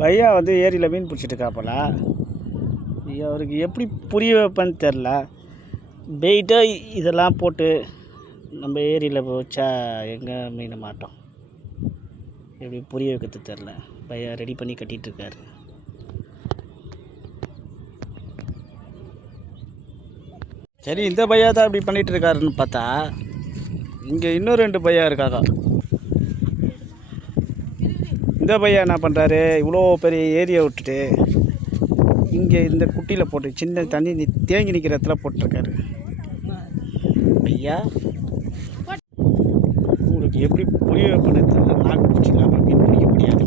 பையா வந்து ஏரியில் மீன் பிடிச்சிட்டு இருக்காப்பல. அவருக்கு எப்படி புரிய வைப்பேன்னு தெரில. பெயிட்டாக இதெல்லாம் போட்டு நம்ம ஏரியில் வச்சா எங்கே மீன் மாட்டோம், எப்படி புரிய வைக்கிறது தெரில. பையா ரெடி பண்ணி கட்டிகிட்ருக்காரு. சரி, இந்த பையா தான் அப்படி பண்ணிகிட்ருக்காருன்னு பார்த்தா இங்கே இன்னும் 2 பையா இருக்காங்க. இந்த பையா என்ன பண்ணுறாரு, இவ்வளோ பெரிய ஏரியை விட்டுட்டு இங்கே இந்த குட்டியில் போட்டு சின்ன தண்ணி தேங்கி நிற்கிற இடத்துல போட்டிருக்காரு. ஐயா உங்களுக்கு எப்படி புரிய வைப்பேன்னு தெரியல. நாக்கு பிடிச்சி இல்லாமல் மீன் பிடிக்க முடியாது.